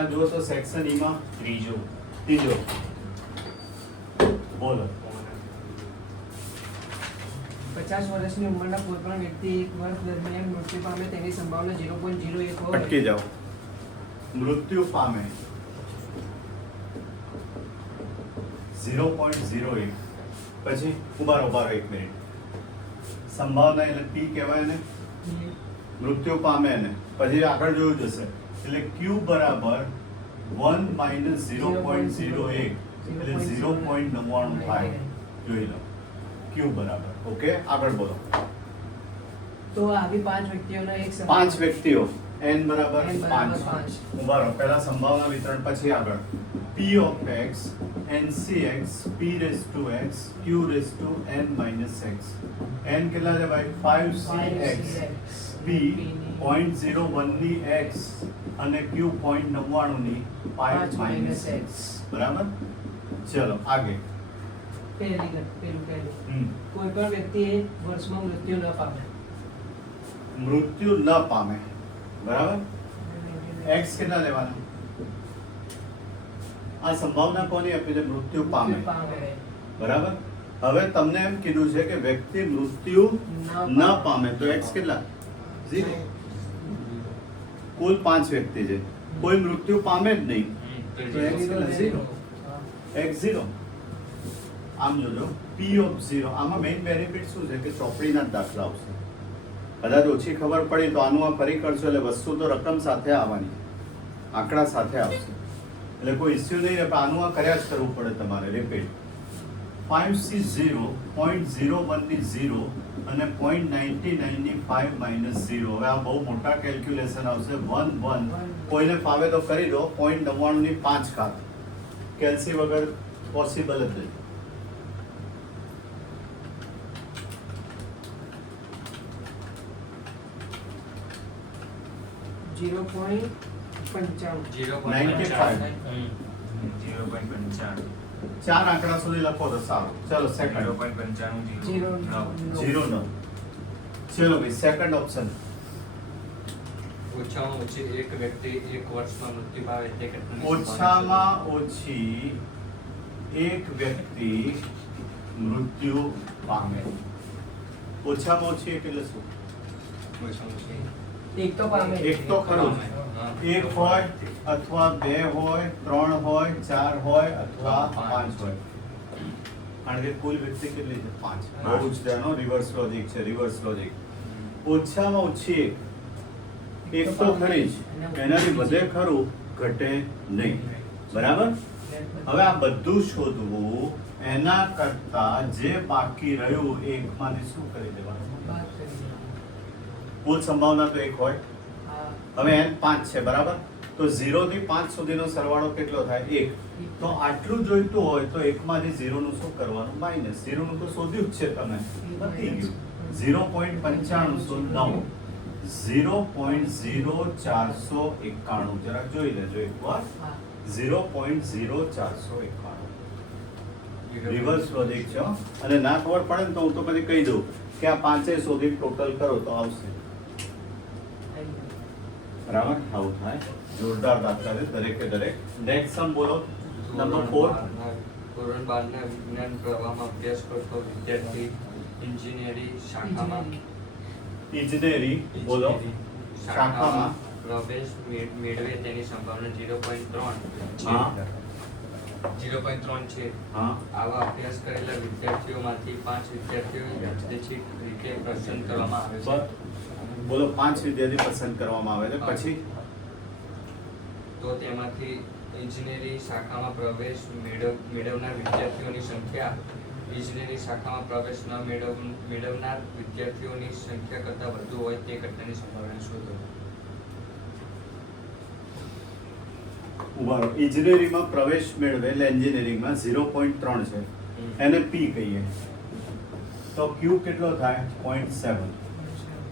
માં જો તો સેક્શન ઈ માં ત્રીજો બોલો 50 વર્ષની ઉંમરના કોઈપણ વ્યક્તિ એક વર્ષ દરમિયાન મૃત્યુ પામે તેની સંભાવના 0.01 હોય. અટકી જાઓ. મૃત્યુ પામે 0.01 પછી ઉભા રહો 1 મિનિટ. સંભાવના એટલે P કહેવાય ને, મૃત્યુ પામે ને પછી આગળ જોયું જશે એટલે Q બરાબર 1 માઇનસ 0.01 એટલે 0.99 થાય. જોઈ લો Q બરાબર. ઓકે, આગળ બોલો. તો આવી 5 વ્યક્તિઓના એક 5 વ્યક્તિઓ n બરાબર n બરાબર 5. પાંચ. ઉભા રહો, પહેલા સંભાવના વિતરણ પછી આગળ P of x NCx P raised to x Q raised to n minus x. n કેટલા છે ભાઈ? 5cx P 0.01 ની x અને Q 0.99 ની 5 minus x. બરાબર. ચલો આગે. પહેલું કોઈ પણ વ્યક્તિ વર્ષમાં મૃત્યુ ન પામે. મૃત્યુ ન પામે. બરાબર. x કેટલા લેવાના? આ સંભાવના કોની આપી છે? મૃત્યુ પામે. બરાબર. હવે તમને એમ કીધું છે કે વ્યક્તિ મૃત્યુ ન પામે તો x કેટલા? 0. કુલ 5 વ્યક્તિ છે, કોઈ મૃત્યુ પામે જ નહીં તો x કેટલા? 0. x 0. આમ જોજો P of 0. આમાં મેઇન બેનિફિટ શું છે કે ચોપડીના જ દાખલા આવશે. કદાચ ઓછી ખબર પડી તો આનું આ ફરી કરશો એટલે વસ્તુ તો રકમ સાથે આવવાની, આંકડા સાથે આવશે એટલે કોઈ ઇસ્યુ નહીં રહે. આનું આ કર્યા જ કરવું પડે તમારે. રિપીટ 5c 0 0.01 ની 0 અને 0.99 ની 5 માઇનસ 0. હવે આ બહુ મોટા કેલ્ક્યુલેશન આવશે. 1 1 કોઈને ફાવે તો કરી દો. 0.99 ની 5 ઘાત કેલ્સી વગર પોસિબલ જ નહીં. ચાર આંકડા સુધી લખો તો સારું. ચલો સેકન્ડ 0.9. ચલો ભાઈ સેકન્ડ ઓપ્શન. ઓછામાં ઓછી એક વ્યક્તિ એક વર્ષમાં મૃત્યુ પામે તે કેટલાની ઓછામાં ઓછી એક વ્યક્તિ મૃત્યુ પામે. ઓછામાં ઓછી એક એટલે શું? એક તો પામે. એક તો ખરું જ. એક હોય અથવા 2 હોય, 3 હોય, 4 હોય અથવા 5 હોય. કારણ કે કુલ વ્યક્તિ કેટલી છે? 5. બહુ જ તેનો રિવર્સ લોજિક છે. Reverse logic. ઓછામાં ઓછી એક તો ખરી જ, એનાથી વધે ખરું, ઘટે નહીં. બરાબર. હવે આ બધું શોધવું એના કરતા જે બાકી રહ્યું એકમાંથી શું કરી દેવાનું? કુલ સંભાવના તો 1 હોય. હવે n 5 છે. બરાબર. તો 0 થી 5 સુધીનો સરવાળો કેટલો થાય? 1. તો આટલું જોઈતું હોય તો એકમાંથી 0 નું શું કરવાનું? માઇનસ. 0 નું તો શોધ્યું જ છે તમે, પતી ગયું. 0.9509 0.0491. જરાક જોઈ લેજો એકવાર. 0.0491 રિવર્સ લોજિક છે. અને ના ખબર પડે ને તો હું તો પછી કહી દઉં કે આ 5 શોધી ટોટલ કરો તો આવશે. બરાબર. આવું થાય. જોરદાર દાખલા છે દરેકે દરેક. નેક્સ્ટ સમ બોલો. નંબર 4. ધોરણ 12 ના વિજ્ઞાન પ્રવાહમાં અભ્યાસ કરતો વિદ્યાર્થી ઇજનેરી શાખામાં ઇજનેરી બોલો શાખામાં પ્રવેશ મેળવે તેની સંભાવના 0.3 હા. 0.3 છે. હા. આવા અભ્યાસ કરેલા વિદ્યાર્થીઓમાંથી 5 વિદ્યાર્થીઓ યાદચ્છિક રીતે પસંદ કરવામાં આવે છે. બોલો 5 વિદ્યાર્થી પસંદ કરવામાં આવે છે. પછી તો તેમાંથી ઇજનેરી શાખામાં પ્રવેશ મેળવનાર વિદ્યાર્થીઓની સંખ્યા ઇજનેરી શાખામાં પ્રવેશ ન મેળવનાર વિદ્યાર્થીઓની સંખ્યા કરતાં વધુ હોય તે ઘટનાની સંભાવના શોધો. ઉભા રહો. ઇજનેરીમાં પ્રવેશ મેળવે એટલે એન્જિનિયરિંગમાં 0.3 છે, એને P કહીએ તો Q કેટલો થાય? 0.7.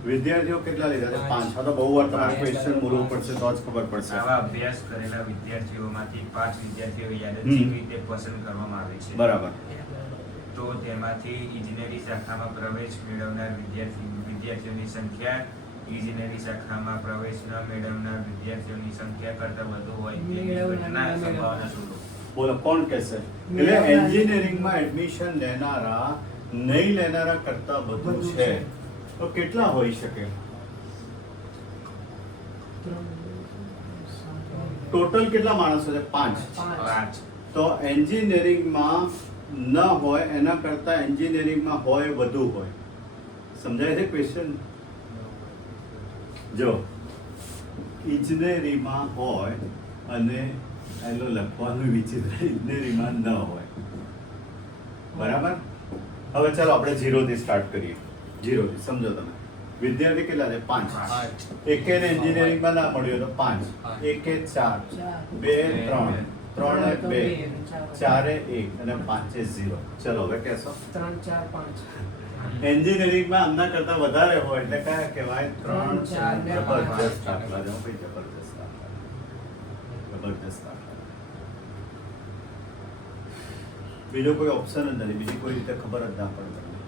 વિદ્યાર્થીઓ કેટલા લીધા છે? 5. આ તો બહુ વાર તમારે ક્વેશ્ચન બોલવું પડશે તો જ ખબર પડશે. આવા અભ્યાસ કરેલા વિદ્યાર્થીઓમાંથી 5 વિદ્યાર્થીઓ યાદચ્છિક રીતે પસંદ કરવામાં આવે છે. બરાબર. તો તેમાંથી ઇજનેરી શાખામાં પ્રવેશ મેળવનાર વિદ્યાર્થીઓની સંખ્યા ઇજનેરી શાખામાં પ્રવેશ ન મેળવનાર વિદ્યાર્થીઓની સંખ્યા કરતાં વધુ હોય તેવી મેળવનાર ઘટના ન સંભાવના શોધો. બોલો કોણ કહેશે? એટલે મેળવનાર. એન્જિનિયરિંગમાં એડમિશન લેનારા નહીં લેનારા કરતા વધુ વધુ છે છે. તો કેટલા હોઈ શકે? ટોટલ કેટલા માણસો છે? 5. 5. તો એન્જિનિયરિંગમાં ન હોય એના કરતા એન્જિનિયરિંગમાં હોય વધુ હોય. સમજાય છે ક્વેશ્ચન? જો ઇજનેરીમાં હોય અને એનું લખવાનું વિચિત્ર, ઇજનેરીમાં ન હોય. બરાબર? હવે ચાલો આપણે 0 થી સ્ટાર્ટ કરીએ. 0 થી સમજો તમે. વિદ્યાર્થી કેટલા છે? 5. 5. એકે ને એન્જિનિયરિંગમાં ના મળ્યો તો 5. એકે 4, 2 3, 3 2, 4 1 અને 5 0. ચલો હવે કહેશો 3 4 5 એન્જિનિયરિંગમાં આમના કરતા વધારે હોય એટલે કયા કહેવાય? 3 4 ને 5. જબરજસ્ત દાખલા છે ભાઈ, જબરજસ્ત દાખલા. જબરજસ્ત દાખલા. બીજો કોઈ ઓપ્શન જ નથી, બીજી કોઈ રીતે ખબર જ ના પડે તમને.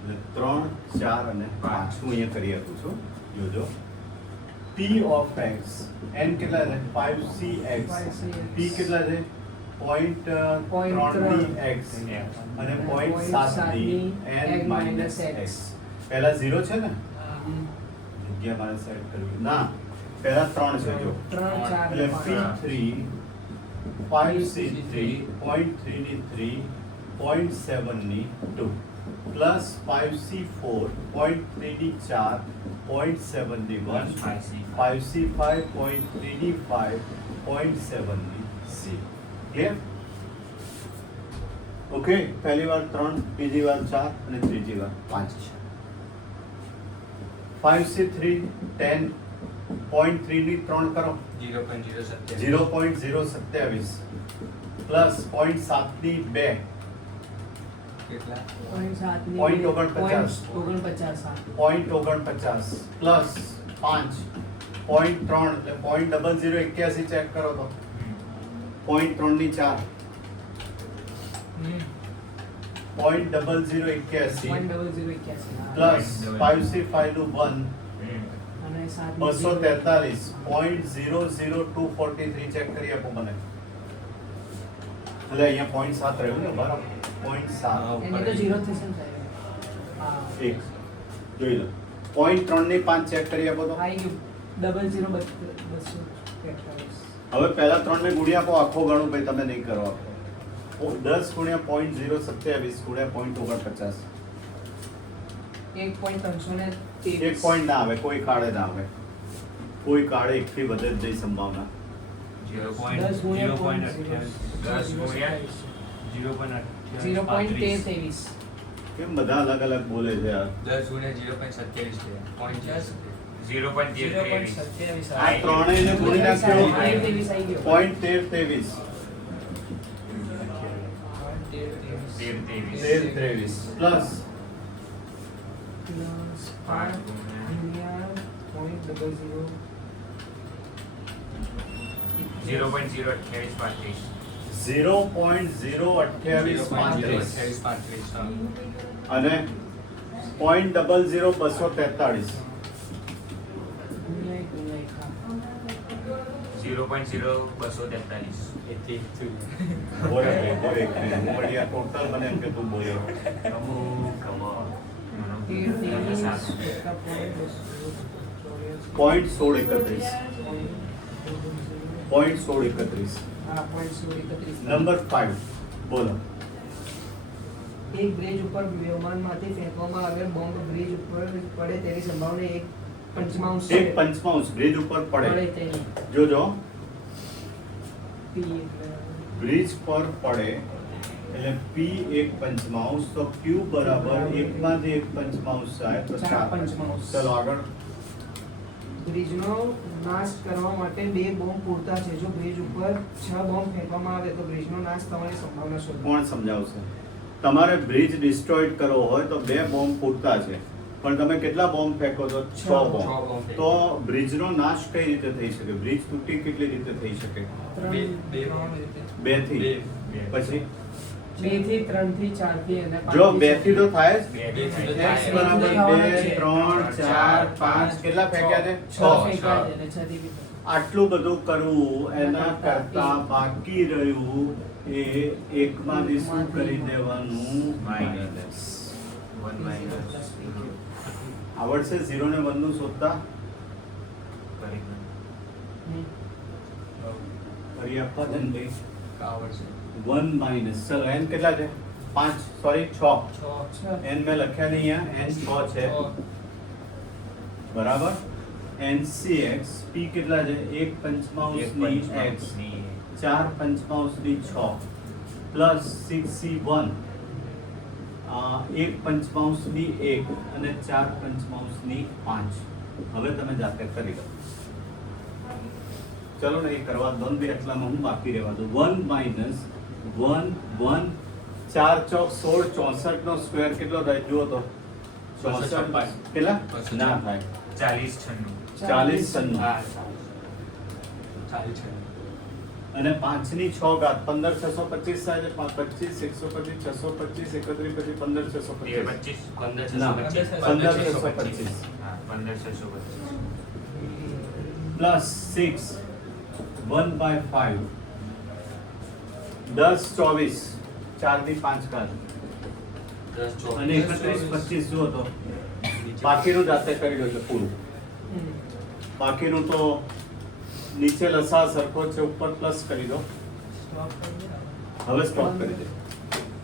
એટલે 3 4 અને 5 હું અહીંયા કરી આપું છું. જોજો P of x n કેટલા છે? 5cx. P કેટલા છે? 0.3x અને 0.7 n minus x. પહેલા 0 છે ને? જગ્યા મારે સેટ કરવી. ના, પહેલા 3 છે જો. 3 4 એટલે 5 P3 5c3 0.3 ની 3 0.7 ની 2 પ્લસ 5c4 0.3 ની 4 0.7 ની 1 5c5 0.3 ની 5 0.7 ની 6. ક્લિયર? ઓકે, પહેલી વાર 3, બીજી વાર 4 અને ત્રીજી વાર 5 છે. 5c3 10 0.3 ની 3 કરો 0.027. 0.027 પ્લસ 0.7 ની 2 કેટલા? 0.7 0.49. 0.49 પ્લસ 5 0.3 એટલે 0.0081 ચેક કરો તો 0.3 ની 4 0.0081 પ્લસ 5c5 નું 1 અને 7 243 0.00243 ચેક કરી આપો મને. એટલે અહીંયા 0.7 રહ્યું ને? બરાબર 0.7 એને તો 0 થશે ને સાહેબ. હા એક જોઈ લો. 0.3 ની 5 ચેક કરી આપો તો. આવી ગયું 0.0 હવે પહેલા 3 ને ગુણ્યા આપો આખો ગણું ભાઈ, તમે નહીં કરો આપો. 10 ગુણ્યા 0.027 ગુણ્યા 0.49. 1.323 એક પોઈન્ટ ના આવે, કોઈ કાળે ના આવે. કોઈ કાળે એકથી વધે જ નહીં સંભાવના. 10 ગુણ્યા 0.13 કેમ બધા અલગ અલગ બોલે છે યાર? 10 ગુણ્યા 0.27 છે. 0.13. આ ત્રણેયને ગુણી નાખ્યો. 0.23 આવી ગયો. 0.1323 1323 પ્લસ પ્લસ 5 ગુણ્યા 0.00 0.02835 અને 0.00243 બોલે ભાઈ, બોલે એક મિનિટ. હું વળી આ ટોટલ મને એમ કે તું બોલ્યો. 0.1631 નંબર 5 બોલો. એક બ્રિજ ઉપર વિમાનમાંથી ફેંકવામાં આવેલ બોમ્બ બ્રિજ ઉપર પડે તેની સંભાવના 1/5 એક પંચમાંશ બ્રિજ ઉપર પડે. પડે તેની જોજો, P એટલે બ્રિજ પર પડે એટલે P 1/5 તો Q બરાબર 1 માંથી 1/5 થાય તો 4/5. ચલો આગળ. બ્રિજનો નાશ કરવા માટે 2 બોમ્બ પૂરતા છે. જો બ્રિજ ઉપર 6 બોમ્બ ફેંકવામાં આવે તો બ્રિજનો નાશ થવાની સંભાવના શોધો. કોણ સમજાવશે? તમારે બ્રિજ ડિસ્ટ્રોય કરવો હોય તો 2 બોમ્બ પૂરતા છે, પણ તમે કેટલા બોમ્બ ફેંકો છો? 6 છ બોમ્બ. બોમ્બ. તો બ્રિજનો નાશ કઈ રીતે થઈ શકે? બ્રિજ તૂટી કેટલી રીતે થઈ શકે? 2 2 થી. પછી 2 થી 3 થી 4 થી અને 5 જો 2 થી તો થાય જ. બે થી તો x થાય. બરાબર 2 3 4 5 કેટલા ફેંક્યા છે 6 6. ફેંકાય છે અને 6 થી બી આટલું બધું કરવું એના કરતા બાકી રહ્યું એ એકમાંથી શું કરી દેવાનું માઇનસ 1 માઇનસ આવડશે 0 ને 1 નું શોધતા ફરી આપવા દે ને ભાઈ. આવડશે 1 માઇનસ ચલો n કેટલા છે 5 સોરી 6 6 n મેં લખ્યા નહીં અહીંયા n 6 છે બરાબર ncx p કેટલા છે 1 પંચમાંશની x 4 પંચમાંશની 6 પ્લસ 6c1 1 પંચમાંશની 1 અને 4 પંચમાંશની 5. હવે તમે જાતે કરી લો ચલો ને એ કરવા દો ને એટલામાં હું બાકી રહેવા દઉં 1 માઇનસ 1 1 4 ચોક 16 64 નો સ્ક્વેર કેટલો થાય જુઓ તો 64 કેટલા ના થાય 40 40 96 હા ચાલી છે અને 5 ની 6 ઘાત 15 625 થાય છે 25 125 625 31 પછી 15 625 15 ના 625 15 625 પ્લસ 6 1 બાય 5 10 24 4 થી 5 ઘાત 10 અને 31 25 જુઓ તો બાકીનું જાતે કરી લો એટલે પૂરું બાકીનું તો નીચે લસા સરખો છે ઉપર પ્લસ કરી દો હવે સ્ટોપ કરી દે